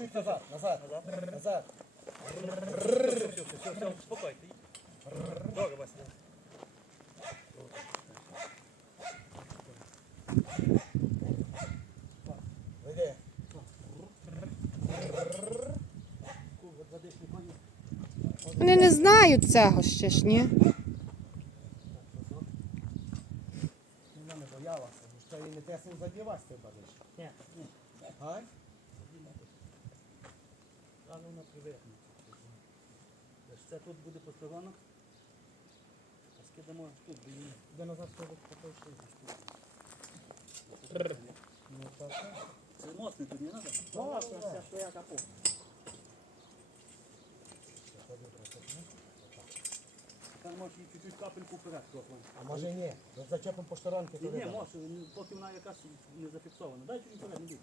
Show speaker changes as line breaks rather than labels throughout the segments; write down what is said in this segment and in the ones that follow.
чуть назад, назад, назад.
Все, все, успокойте. Добре, Вася.
Вийди.
Вони не знають цього ще ж, ні?
Вона не боялася, що її не тесно задівати ти бачиш.
Ні, ні.
Гай?
Тож Це тут буде посторонок. А скидамо тут, її.
Де назад попиши. Ну.
Це моцний тут не треба. Там може і чуть-чуть капельку вперед.
А може ні? Зачепимо по сторонки.
Ні, ні, може, поки вона якась не зафіксована. Дай чуть вперед, не бій.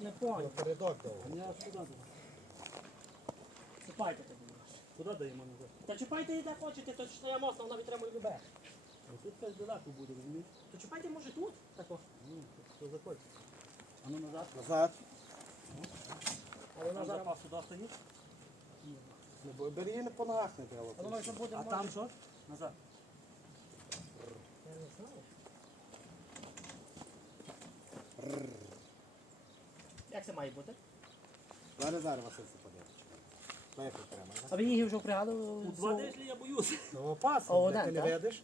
Не
понял.
Передок довго.
А.
Чіпайте тоді.
Куди даємо назад?
Та чіпайте і де хочете, то що я моцно, вона витримує любе.
Ну, Тут якась далеко буде, розумієш?
То чіпайте, може, тут? Тако.
Ну, що заходь. А ну назад.
Назад.
Але вона зараз...
сюди стоїть.
Не бо- Бери її не по ногах не було.
А
А там що? Назад.
Я не знаю. Як це має бути?
Зараз зараз Василь подивиться. Дай підтримай.
А ви її вже впрягали?
У два дешлі я боюсь.
Ну опасно,
О,
блядь,
один,
ти не
так?
видиш?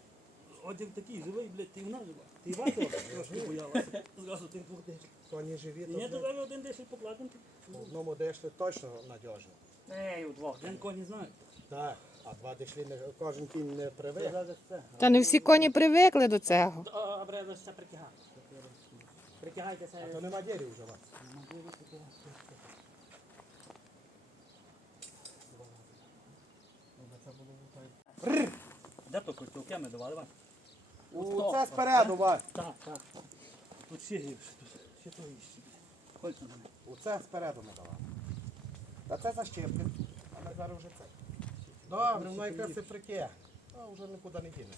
Один такий живий, блядь, ти вона жива. Ти Вася трошки боялася. Зразу тих двох дешлів.
То не живі, то
ні,
блядь,
один дешлі покладемо.
по одному дешлі точно надіжно.
Ей, удвох.
Один коні знає.
Так, а два дешлі не, кожен кінь не привик.
Та не всі коні привикли до цього.
А треба все притягати. Притягайтеся.
А то нема дірі вже у вас.
Де то котілки ми давали, давай.
У це спереду, Вась.
Так, так.
Тут ще гірше, тут ще то гірше. Кольця на мене.
У це спереду ми давали. Та це защепки. А ми зараз вже це. Добре, воно якраз і прикє. А вже нікуди не діне.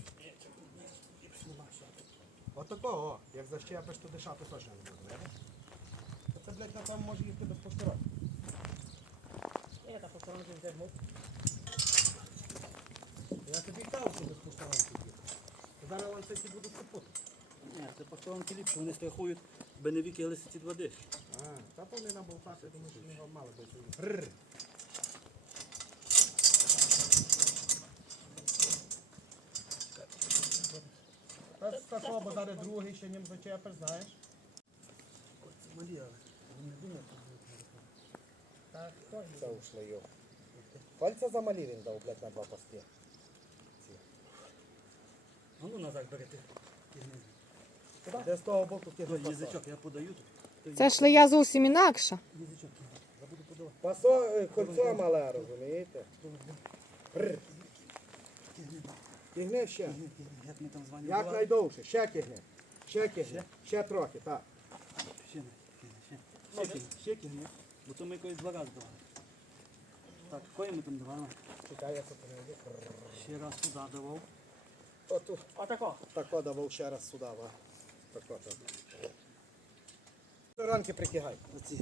Отакого, о, як защепиш, то дишати точно не буде? Це, блядь, напевно, може їсти без посторон.
Є, та посторонки вдягнуть.
Я тобі кажу, що без посторон їсти. Зараз ланцеті будуть капути.
Ні, це посторонки ліпше, вони страхують, би не вікили ці два диші.
А, та то вони на болтати, тому що не мали бути. Такого, бо зараз другий ще ним зачепиш, знаєш.
Малі, але вони не.
Так, точно.
Це ушли його. Пальця замалі він дав, блядь, на два пасти.
А ну назад берете.
Де з того боку ті
Той язичок я подаю тут.
Це шлея зовсім інакша.
Язичок забуду подавати.
Пасо, е, кольцо мале, розумієте? Бррр. Кигни ще.
Як ми там звані
Як найдовше, ще кигни. Ще кигни. Ще трохи, так.
Ще не, ще, ще. Ще ще кигни. Бо то ми якось два рази давали. Так, кої ми там давали?
Чекай, я тут не йду.
Ще раз туди давав.
Отут.
Отако.
Тако давав ще раз сюди, ва. Тако, так. Сторонки прикигай.
Оці.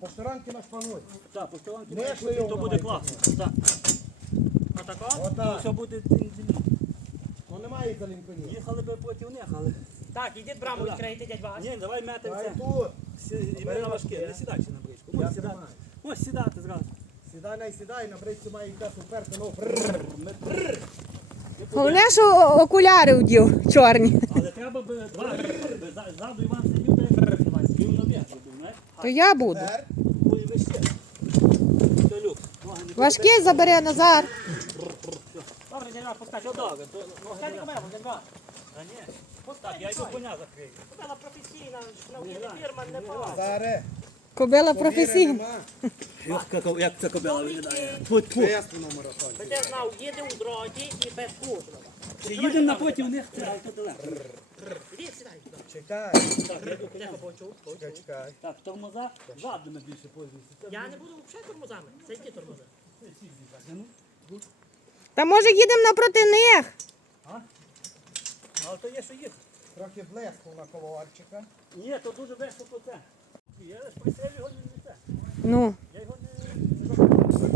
По сторонки наш пануй.
Так, по сторонки то буде класно. Так,
Отако.
то
Отак.
все буде день-день.
Ну немає їх за лінконів.
Їхали би проти них, але...
Так, ідіть браму відкрийте, дядь Вась.
Ні, давай метимо
Дай
це.
тут.
Сі- І ми на важке, не сідай ще на бричку.
Я
Можеш сідати.
тримаю.
Можеш сідати зразу.
Сідай, не сідай, на бричці має йти суперти, ну бррр.
Головне, що окуляри вдів чорні.
Але треба би два би за- ззаду Іван сидів, та Іван сидів на м'яч робив, знаєш?
То я буду.
Тепер
Ой, вище. Люк. Ноги не
Важкий забере Назар.
Добре, дядь Вась, пускай.
Що добре, то ноги
Пускайте
не
кобилу, дядь
ні. Так, я йду коня закрию.
Кобила професійна,
Не
фірма не
не
пала.
Кобила професійна.
Як, як це кобила
виглядає?
Чесно на марафон.
Ви знав, їде у дроті і без кузова.
Чи їдемо напроти них, це але то далеко.
Ідіть, сідай.
Чекай.
Так, я
Чекай,
Так, тормоза задними більше пользуюся.
Я не буду взагалі тормозами. Це йди тормози.
Ну,
Та може їдемо напроти них.
Але то є, що є.
Трохи блеснув на колорчика.
Ні, то дуже близько по це. Я ж присів його не це.
Ну,
Я його не, не запутав.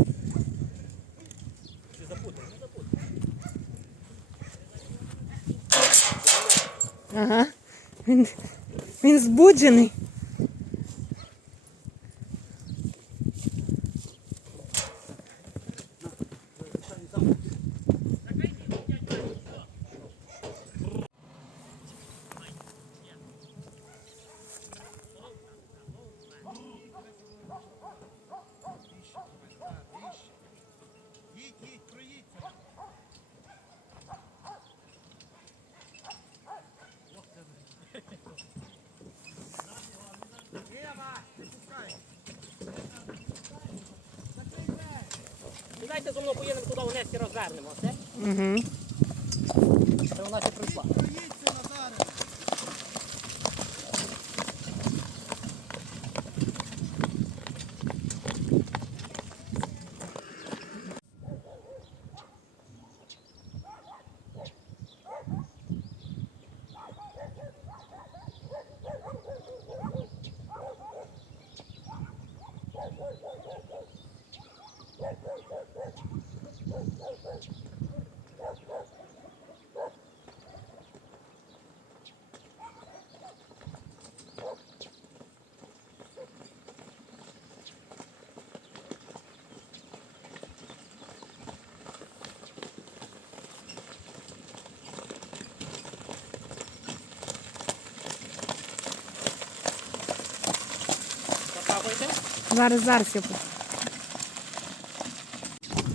Чи запутав? Не запутав.
ага. Він, він збуджений.
Давайте зо мною поїдемо туди у Несті розвернемо. Все?
Угу.
Це вона ще прийшла.
Зараз, зараз я. по-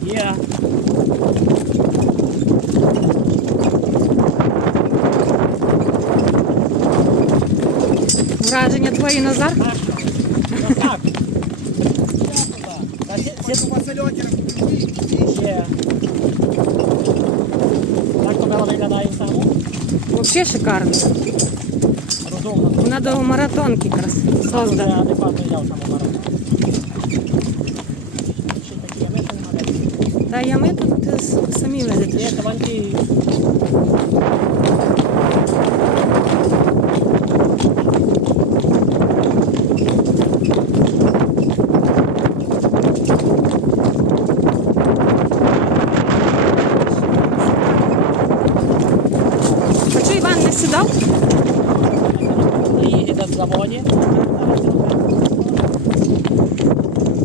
Є.
Враження твої?
Ну так. Так кобила виглядає само.
Взагалі шикарно. Вона до маратонки якраз создана.
адекватно взяв самомарафон. Ще такі ями, що нема де.
Та ями тут е, с- самі видите.
Є, то ванті.
А що Іван не сідав?
Їде в заводі.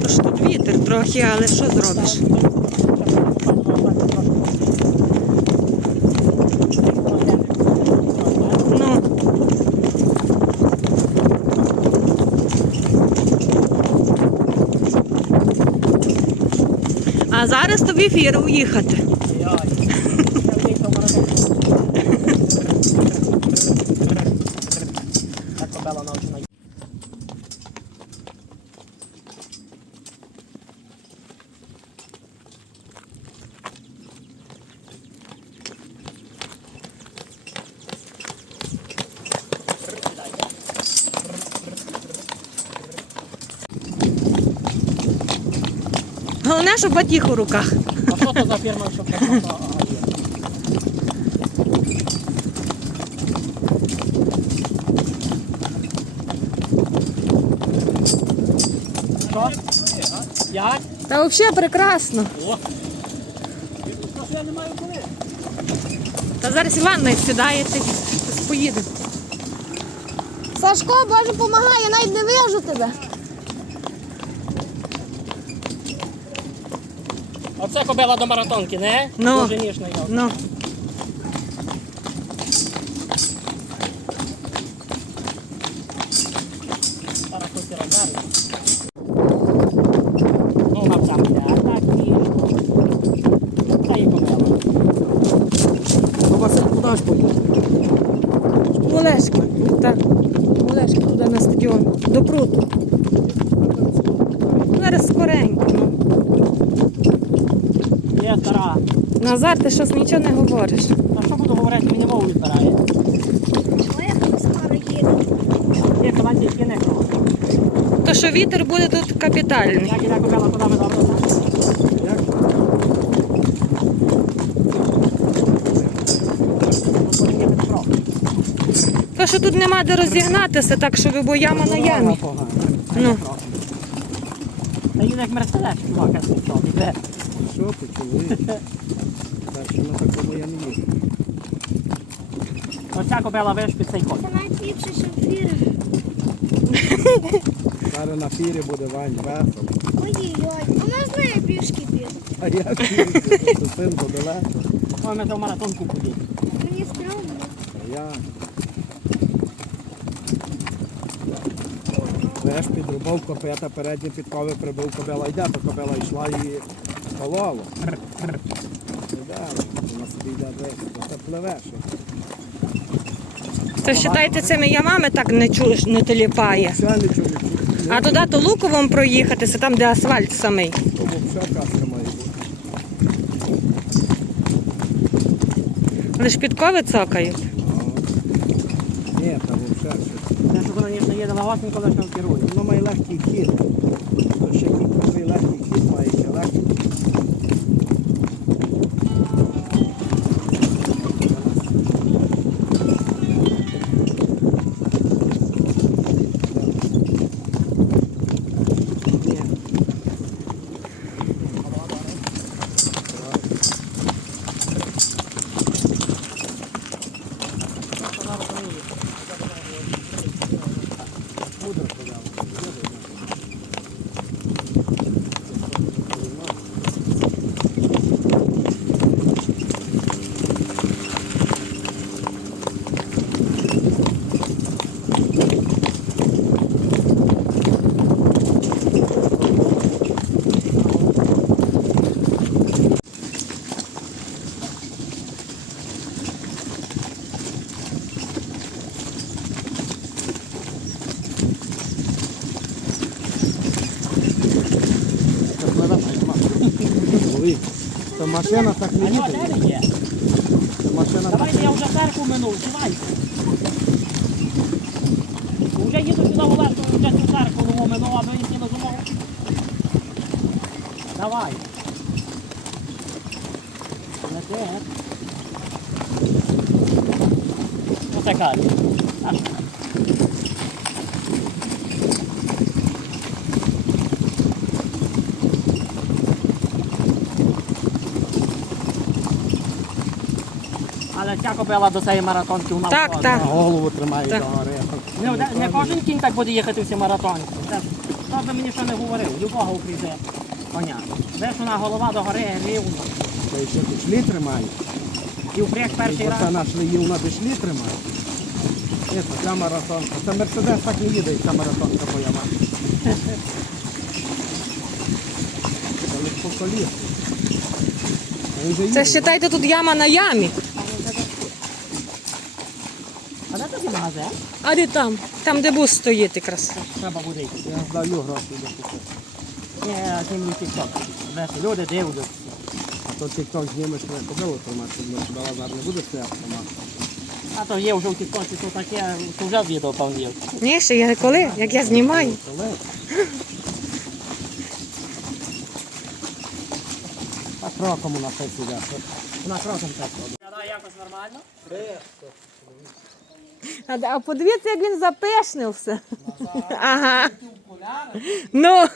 Ж тут вітер трохи, але що зробиш? Ну, тобі в ефір уїхати.
Так кобела навчена.
Головне, щоб батіг у руках.
А що то за фірма, що Що? Як?
Та взагалі прекрасно.
О! Я не маю коли.
Та зараз Іван не сідає, ти поїде.
Сашко, Боже, помагай, я навіть не вижу тебе.
Оце кобила до маратонки, не?
Ну.
Дуже ніжна його.
Ну,
Зараз тут і розгарне. Ну, навчався, а так ніжно. Та і кобила.
Василь, куди ж поїдеш?
Олешки. Так. Олешки туди на стадіон. До пруту. Зараз скоренько. Ну.
Є стара.
Назар, ти щось нічого не говориш.
А що буду говорити, мені мову відбирає. Команді.
То що вітер буде тут капітальний.
Як куди ми добре. Ну.
То, що тут нема де розігнатися, так щоб бо яма на ямі. Ну.
Та їде як мерседес, чувак, я сказав, іде.
Що ти, чоловік? Перше на такому я не їду.
Оця кобила виш під цей кот.
Це навіть що фіри.
Зараз на фірі буде Вань, весело.
Ой-ой-ой. А можна я пішки піду?
А як фірі? Це син далеко.
Ой, ми в маратонку ходили.
Мені стрьомно.
А я. Веш підрубав копита, передні підкови прибив кобила йде, то кобила йшла і колола. Вона собі йде весь, це пливе ще.
То вважайте, цими ямами так не чуєш, не теліпає.
Все нічого не чути.
А туди то луковом проїхатися, там, де асфальт самий.
Тому має бути.
Підкови цокають.
Ні, там взагалі щось.
Те, що вона не їде легосенько, лише не керує.
Воно має легкий хід. То ще кілька легкий хід має ще легкий. Це пливе, Чоловік, Це машина так не їде. Машина
Давайте я вже першу минув, сідайте. Вже їду сюди в Олешку, вже цю церкву нову минув, а ви їх не зумов. Давай. Лети. Оце каже. А що? Але ця кобила до цієї маратонки у нас
Так,
була.
так.
на голову тримає
Так.
догори.
Не, не, не кожен кінь так буде їхати всі маратонки. Це ж- Хто би мені що не говорив, любого укрізе коня. Де ж вона голова до гори рівно.
Це ще пішлі тримає.
І впряг перший
Оце
раз.
наш леїв на пішлі тримає. Ні, це ця маратонка. Це Мерседес так не їде, і ця маратонка бойова. Це лише по колі. Він же
Це
їде,
вважайте, тут яма на ямі.
А де магазин?
А де там? Там, де бус стоїть якраз.
Треба буде йти.
Я здаю гроші до купити.
Ні, знімлю тік-ток. Де люди дивляться.
А то тік-ток знімеш, не кобилу тримати, тому що базар не буде стояти сама.
А то є вже у тік-тоці, то таке, то вже відео певно є.
Ні, ще я коли? Як я знімаю.
Але
Так роком у нас це сидять. У нас роком так робить. якось нормально?
А, а подивіться, як він запешнився. Ага. Ну.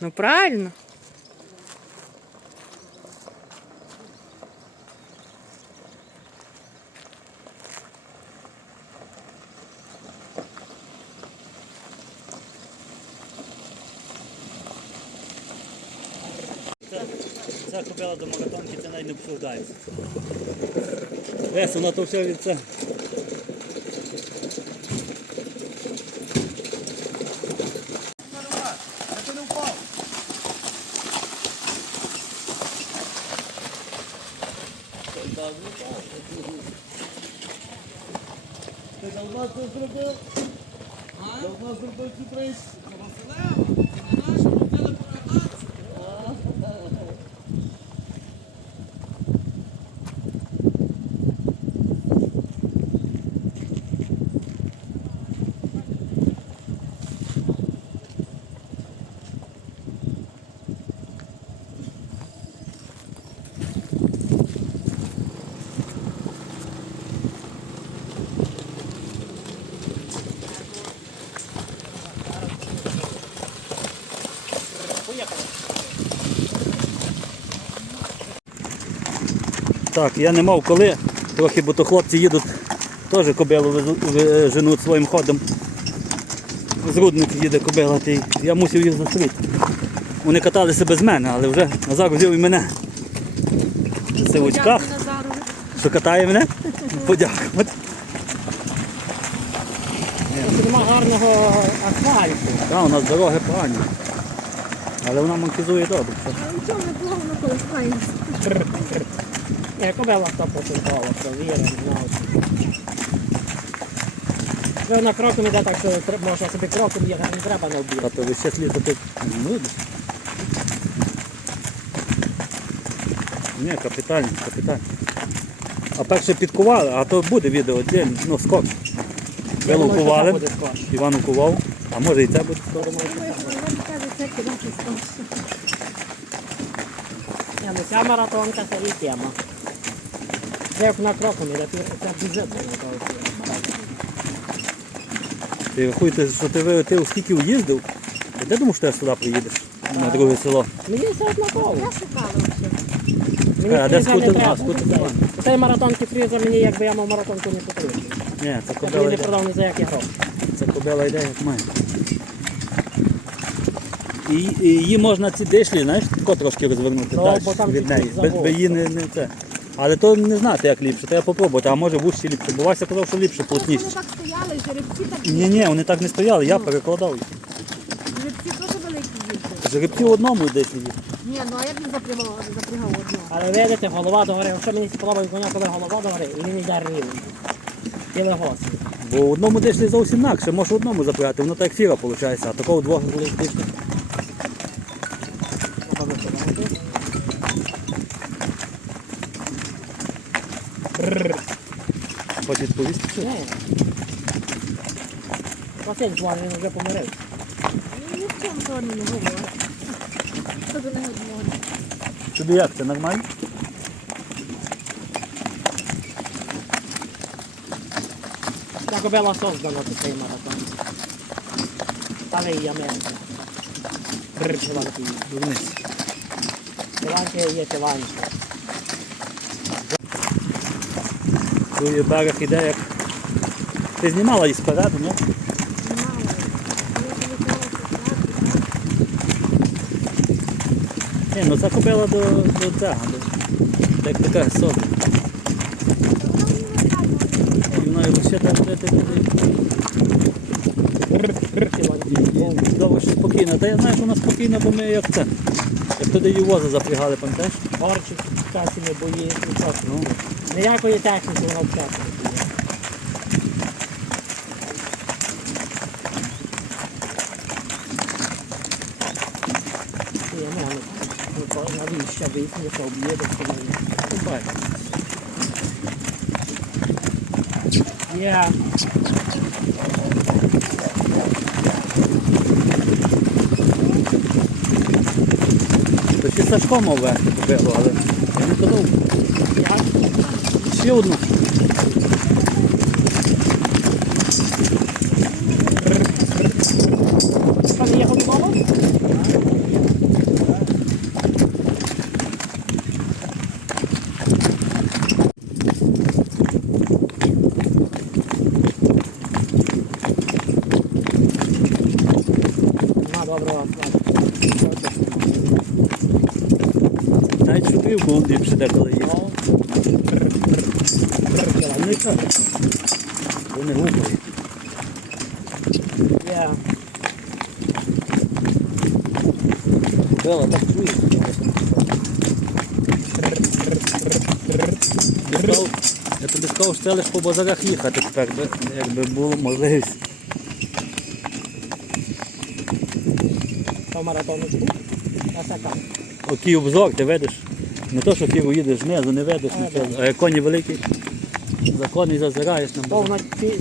Ну правильно.
так робила до маратонки, це навіть не обсуждається. Весь воно то все від це. Ти долбасу зробив? Долбасу зробив цю прейс? Василева! Так, я не мав коли, трохи, бо то хлопці їдуть, теж кобилу женуть своїм ходом. З рудник їде кобила, ти, я мусив їх зустріти. Вони каталися без мене, але вже Назар взяв і мене. В сивочках. Що катає мене? Подякувати.
Нема гарного асфальту.
Так, у нас дороги погані. Але вона монкізує добре.
Нічого не було, воно колискається.
Ні, кобила 100% провірена, знав. Вже на кроком іде так, що тр- можна собі кроком їхати, не треба на обід.
А то ви ще слід ти ну. Ні, капітально, капітально. А перше підкували, а то буде відео, день, ну скок.
Я думаю, що буде скоро.
Іван укував, а може і це буде скоро.
Кидати.
Ні, ну ця маратонка це і тема. Це як на кроком іде, це було.
Ти рахуєте, що ти, ви- ти у скільки уїздив? Ти де думав, що я сюди приїдеш? На друге село.
Мені все однаково.
Я шукала взагалі.
Мені
Е, а де
фріза не
скутер?
треба.
А, скутер
Цей- маратонки фріза мені, якби я мав маратонку не потрібен.
Ні, це
Я б її
кобила
не
йде.
продав ні за які гроші.
Це кобила йде як має. І, і її можна ці дишлі, знаєш, тако трошки розвернути
Ну,
далі
бо там
від
тільки
неї. Без її не, не це. Але то не знати, як ліпше, треба попробувати, а може вужче ліпше. Бо Вася казав, що ліпше, плотніше.
Вони так стояли, жеребці так
Ні, ні, вони так не стояли, я перекладав їх.
жеребці теж великі їздили.
Жеребці в одному дишлі їх.
Ні, ну а як він запрягав, запрягав одного?
Але видите, голова догори. Якщо мені сподобається коня, коли голова догори, і він йде рівно. І легосно.
Бо в одному дишлі зовсім інакше, може в одному запрягати, воно так як фіра виходить, а такого двох дишлі. Хоч відповісти?
Ні. Василь Блан, він вже помирився.
Ні в чому того не говорить. Тобі не одного.
Тобі як це нормально?
Ця кобила создана цей маратон. Але і Америка. Бррр, Іванки.
Дурниці.
Іванки є Іванки.
Другий берег іде як. Ти знімала її спереду, ні? Ні, ну це купила до, до цього, до, як така сода. І ще там жити
Іванки.
Добре, що спокійно. Та я знаю, що вона спокійна, бо ми як це. Як туди її воза запрягали, пам'ятаєш?
Горчик, касі не бої, нічого.
Ну,
Ніякої техніки вона вчасно. Навіщо виснути, об'їде,
бай.
Є.
То ще Сашко мав вести купило, але я не казав.
Як?
Ще одну.
Що не є готово? На доброго
Навіть шуківку он ліпше деколи Ну що? Вони гукають.
Є.
Купила, так чуєш. Я тобі сказав, що це лише по базарах їхати тепер, якби було можливість.
По маратоночку. Це.
Окей обзор, ти видиш. Не то, що фіру їдеш знизу, не видиш нічого. А коні великі, за коні зазираєш на базар.
Повна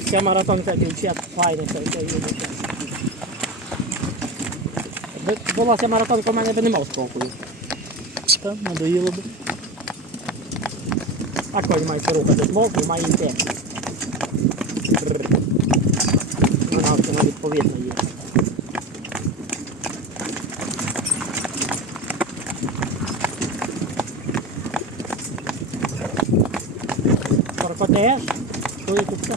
ця маратонка дівчат, файно це їде. Була ця маратонка, в мене би не мав спокою.
Там надоїло би.
А конь має рухати смовку, має йти. Вона всього відповідно є. Теж. Коли тут все.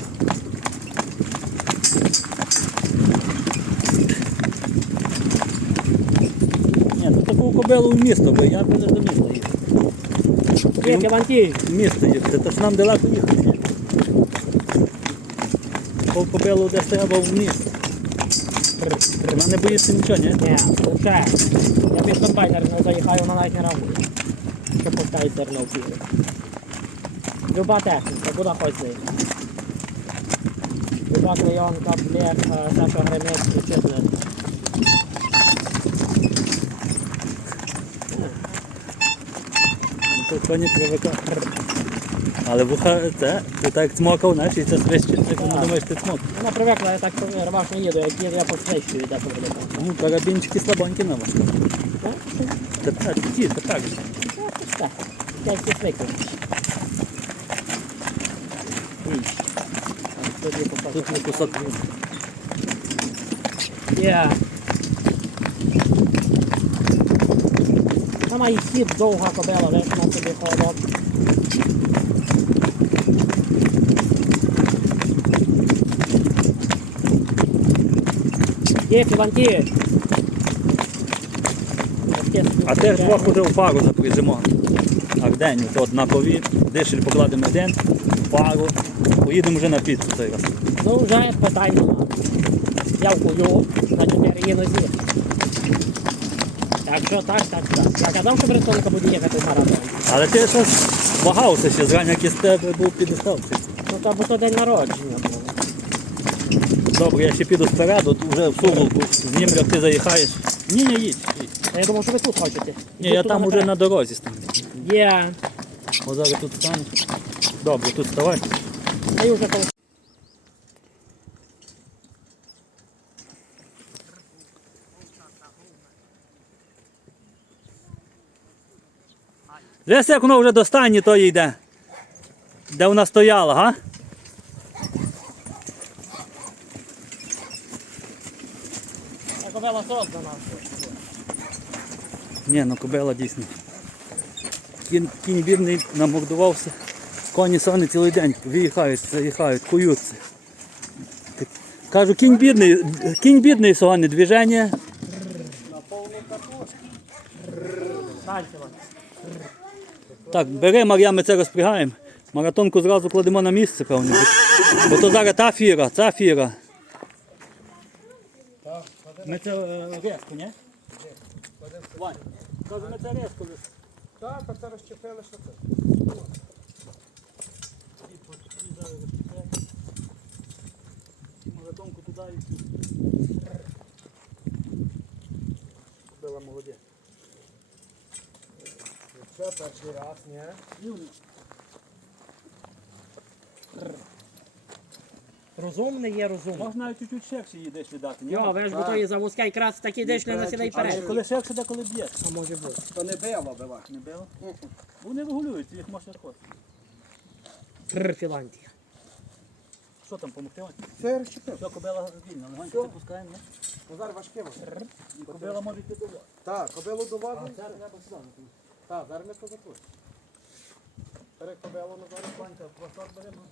Ні, ну таку кобилу в місто, бо я будеш до міста їхати.
Є, Івантій.
В місто їхати, то ж нам далеко їхати. Таку кобилу десь треба в місто. Вона не боїться нічого, ні?
Ні, ще. Я під комбайнер не заїхаю, вона навіть не реагує. Що поставить зерно в фірі. Люба техніка, куди хоч зайде. Люба клейонка, блек, е, все, що гримить, включити.
Ну, То коні привика. Але вуха це, ти так цмокав, знаєш, і це свище, як вона думаєш, ти цмок.
Вона привикла, я так рваш не їду, як їду, я посвищую, де буде.
Ну, карабінчики слабонькі на вас. Тепер, ті, тепер.
Так, я всі свикли.
Тут не кусок.
Є. Там і хід довга кобила, весь на собі ходок. Є, Іванті.
А теж двох уже в пару запряжемо. А в день, однакові, дишель покладемо в день, пару. Поїдемо вже на піцу цей раз.
Ну, вже питань нема. Я вкую на чотири нозі. Так що так, так, так. Я казав, що Бритонка буде їхати марафон.
Але ти щось вагався ще зрання, як із тебе був підставці.
Ну то бо то день народження був.
Добре, я ще піду спереду, вже в суволку, знімлю, як ти заїхаєш. Ні, ні, їдь. їдь.
А я думав, що ви тут хочете.
Ні, я там уже на дорозі стану.
Є.
О, зараз тут стану. Добре, тут вставай.
А я вже там.
Десь як воно вже до стані, то йде. Де вона стояла, га?
Я кобила создана.
Ні, ну кобила дійсно. Кінь, кінь бідний намордувався. Коні сони цілий день виїхають, заїхають, куються. Кажу, кінь бідний, кінь бідний сони, движення. Так, бери, Мар'я, ми це розпрягаємо. Маратонку зразу кладемо на місце, певно. Бо, то зараз та фіра, ця фіра. Ми це е, резко, ні? Кажу, ми це резко.
Так, а це розчепили, що це.
Маратонку туди і Була молодець.
Це перший раз, ні?
Розумний є розумний.
Можна навіть чуть-чуть ширше її десь віддати. ні?
Йо, ви ж бо то є завузька якраз такі дешли на сідай
Але
перед.
коли ширше, де коли б'є.
А може бути.
То не било била.
Не било? Вони регулюють, їх можна хочеш.
Тррр, Філантія.
Що там, помогти? Вань?
Це розчепив.
Що, кобила вільна, легонько це пускаємо, ні?
Ну зараз важке воно.
І Кобила може йти до вас.
Так, кобилу до води.
Це треба сюди.
Так, зараз ми позапустимо. Бери кобилу на зараз.
Панька, хвосток беремо.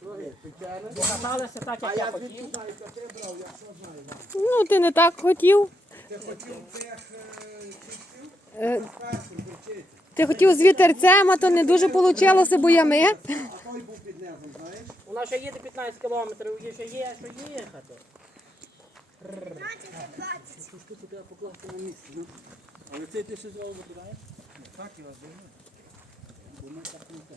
Другий, підтягне.
Покаталися так,
А
як я
я
хотів.
знаю, що ти брав, я що знаю.
Ну, ти не так хотів.
Ти хотів
Е, з вітерцем, а то не дуже вийшло, бо я ми.
а той був під низом, знаєш?
У нас ще їде 15 кілометрів, і ще є, що їхати.
Цю штуку треба покласти на місце. ну. Але цей ти ще зразу забираєш?
Так, я розумію.
Бо ми так не те.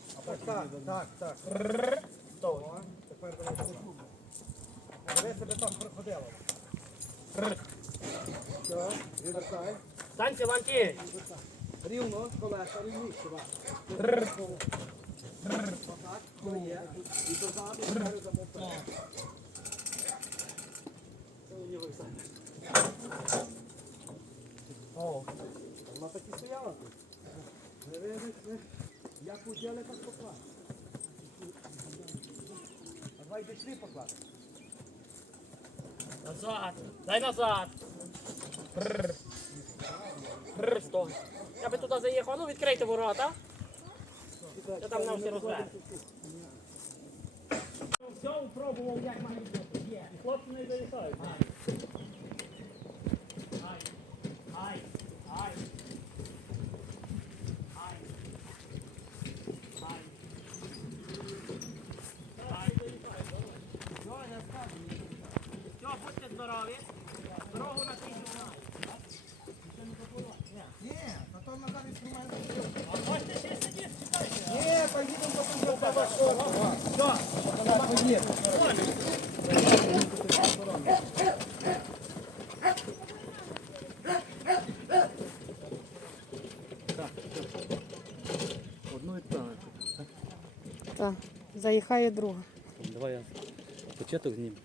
Так, так, так, так. О, Тепер давай відвертай.
Станьте, ланті.
Рівно, колеса, рівніше. Отак, то є. І дозаду, спереду, замотай. О, вона так і стояла тут. Як уділи, так поклали. А давай дійшли поклади.
Назад. Дай назад. Бррр. Бррр, стой. Я би туди заїхав, ну відкрийте ворота. Я там на все розверну. Все пробував, як має бути. Є. Хлопці не залишають. Здорові. Дорогу на знаєте.
Ні, на то назад інструмент.
А можете ще сидіти, читайте.
Ні, поїдемо до тебе що. Все, поїдемо.
Одну відправити.
Так, заїхає друга.
Давай я початок зніму.